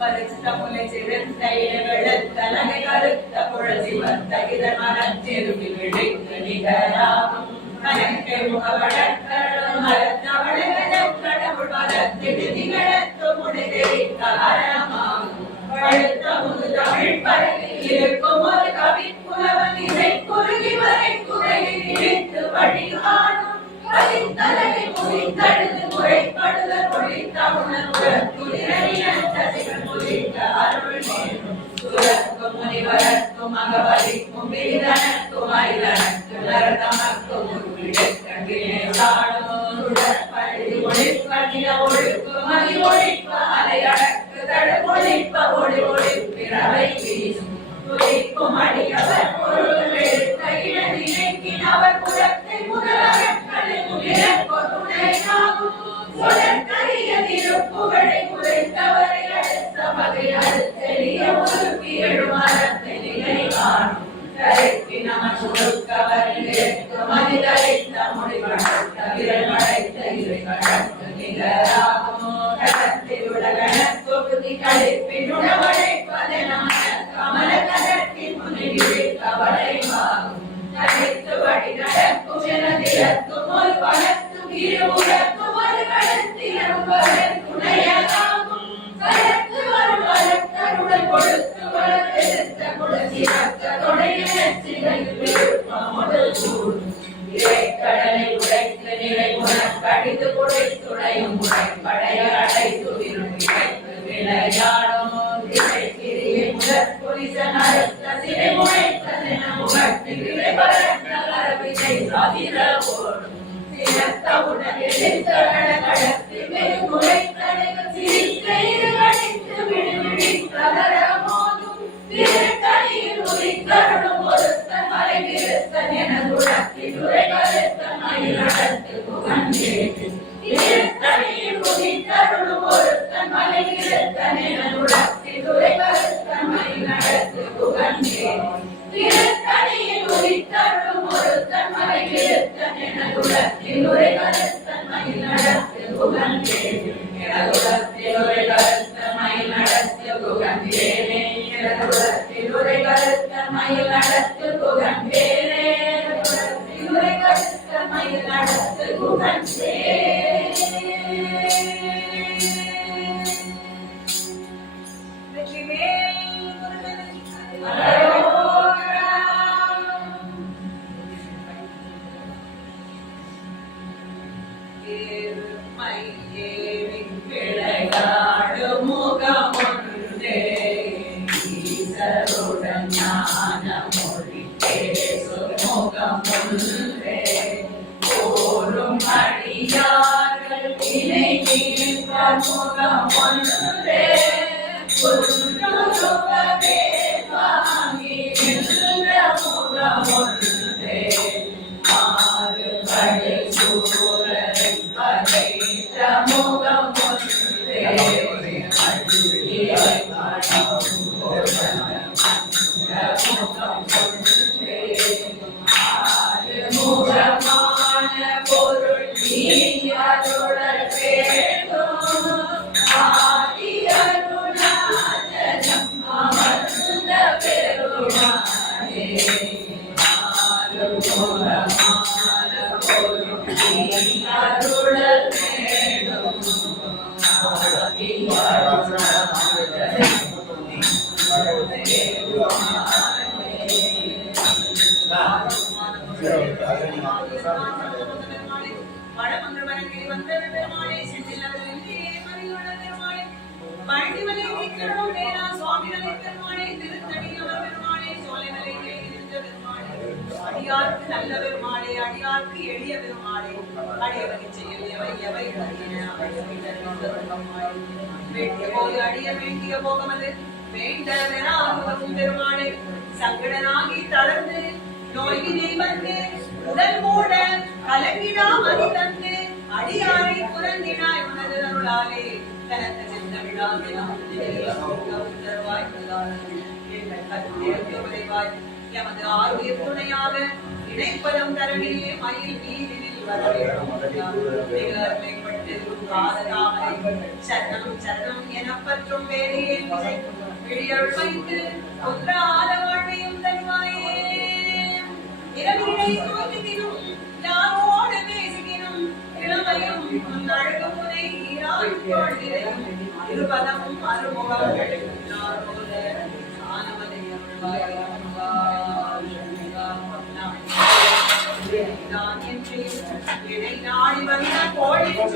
பருத்த முலை சிறந்த இளவெழுத்த நகை கருத்த புழசி வந்த இதழ் மனச்செருவி விழித்து நிகராகும் கணக்கை முகவழக்கடும் மரத்தவழகடவுள் மரத்திடு நிகழத்து முடிதெறித்த அறமாகும் பழுத்த முது தமிழ் பரவி இருக்கும் ஒரு கவி புலவன் இசை குறுகி வரை குறையில் இழித்து வழி காணும் பதித்தலகை முறித்தழுது முறைப்படுதல் ஒழித்த உணர்வுடன் துளிரணியத்ததிகள் முறித்த அருள் நேரும் சுரக்கும் முனிவரக்கும் அகவலிக்கும் விரிதனக்கும் அரிதனக்கும் நரதமக்கும் உருவிடக்கண்டிலே சாடும் உடற்பழி ஒழிப்படின ஒழுக்கும் அதி ஒழிப்ப அலையடக்கு தடு ஒழிப்ப ஒளி ஒழிப்பிறவை வீசும் துளிக்கும் அடியவர் பொருள் எழுத்த இளநிலைக்கின் அவர் புறத்தை முதலகங்களை புகழை குறைத்தவரை அடுத்த வகை அடுத்தெளிய ஒரு பியழு மரத்தை நிலை காணும் கரைக்கு நம சுருக்கவரில் மனிதரைத்த முடிவடைத்த விரல் மடைத்த இறை கடற்கு நிகராகும் கடத்தில் உலகன தொகுதி கழிப்பின் உணவடைப்பதை நம கமல கடத்தின் முன்னிலை கவலைவாகும் கழித்து வழி நடக்கும் எனதிரத்தும் ஒரு பலத்தும் இருபுறத்தும் ஒரு கடத்திலும் துணையாகும் கருத்து ஒரு வளர்த்தருடன் கொடுத்து வளர்த்தெடுத்த குலசிறத்த தொடையினச்சிலையில் விருப்பமுடல் கூடும் இறைக்கடலை உடைத்து நிலை உணக்கடித்து குடைத்துடையும் உடைப்படைய அடைத்து விரும்பி வைத்து விளையாடும் திரைக்கிரியை முதற் புரிசன் அறுத்த சிறை முளைத்ததென முகத்தில் விரை பரத்த கரவினை சாதிர ஓடும் சிறத்த உடல் எதிர்த்தட கடத்தில் வெறுமுறைத்தடைகள் சிரிக்க இருகடித்து விடுவிடித்ததர மோதும் திருத்தணியில் உரித்தருளும் ஒருத்தன் மலை விருத்தன் என குடத்தில் உரை கருத்தன் மயில் நடத்து புகழ்ந்தேன் திருத்தணியில் உரித்தருளும் ஒருத்தன் மலை விருத்தன் என குடத்தில் உரை கருத்தன் மயில் நடத்து புகழ்ந்தேன் திருத்தணியில் உரித்தருளும் ஒருத்தன் மலை விருத்தன் என குடத்தில் உரை கருத்தன் மயில் நடத்து புகழ்ந்தேன் எனதுடத்தில் உரை கருத்தன் மயில் நடத்து புகழ்ந்தேனே எனதுடத்தில் உரை கருத்தன் மயில் நடத்து புகழ்ந்தேனே எனதுடத்தில் உரை கருத்தன் மயில் நடத்து புகழ்ந்தேன் அடியார்க்கு நல்ல பெருமாளே அடியார்க்கு எளிய பெருமாளே அடியவனை செய்யவை வேண்டிய போது அடிய வேண்டிய போகமது வேண்டவரும் பெருமாளே சங்கடனாகி தளர்ந்து நோயினை வந்து உடல் மூட கலங்கிடாமதி தந்து அடியாரை புறந்தினாய் உனது அருளாலே கலந்த செந்தமிழாக நாம் எமது ஆறுயிர் துணையாக இணைப்பதம் தரவிலே மயில் வீதினில் வரவேற்பட்ட சரணம் சரணம் எனப்பற்றும் வேலையே விழியல் வைத்து ஒன்றாத வாழ்வையும் தருவாயே. இரவினை தோன்றினும் யாரோடு பேசுகினும் இளமையும் அழகு முனை ஈரான் இருபதமும் அருமுகம் நாடி வந்த கோழியும்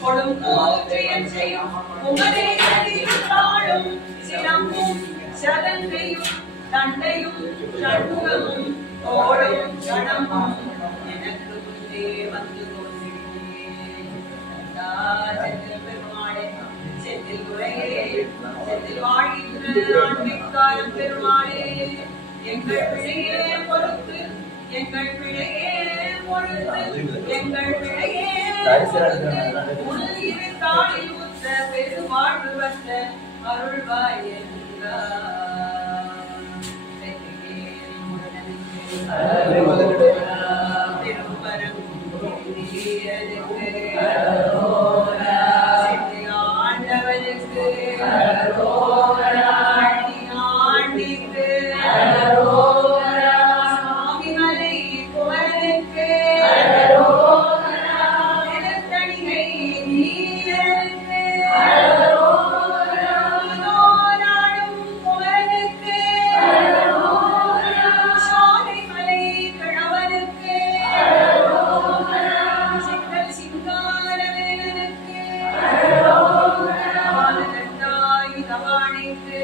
கொடும் கூற்றியன் செய்யும் உமதேசம் சிலம்பும் சதங்கையும் தண்டையும் சண்முகமும் தோளும் சடமும் எனக்கு முன்னே வந்து பெருமாளே செந்தில் குறையே செந்தில் வாழ்கின்ற ஆண்மைக்காலம் பெருமாளே எங்கள் பிழையே பொறுத்து எங்கள் பிழையே பொறுத்து எங்கள் பிழையே உன் இரு காலில் உற்ற பெருவாழ்வு வந்த அருள்வாய் ஆண்டவனுக்கு சுவாமிமலை குமரனுக்கு நிலத்தணிகை நீரனுக்கு நாடும் குமரனுக்கு சோலைமலை கிழவனுக்கு சிக்கல் சிங்காரவேலனுக்கு ஆனந்தாய் தவாணிக்கு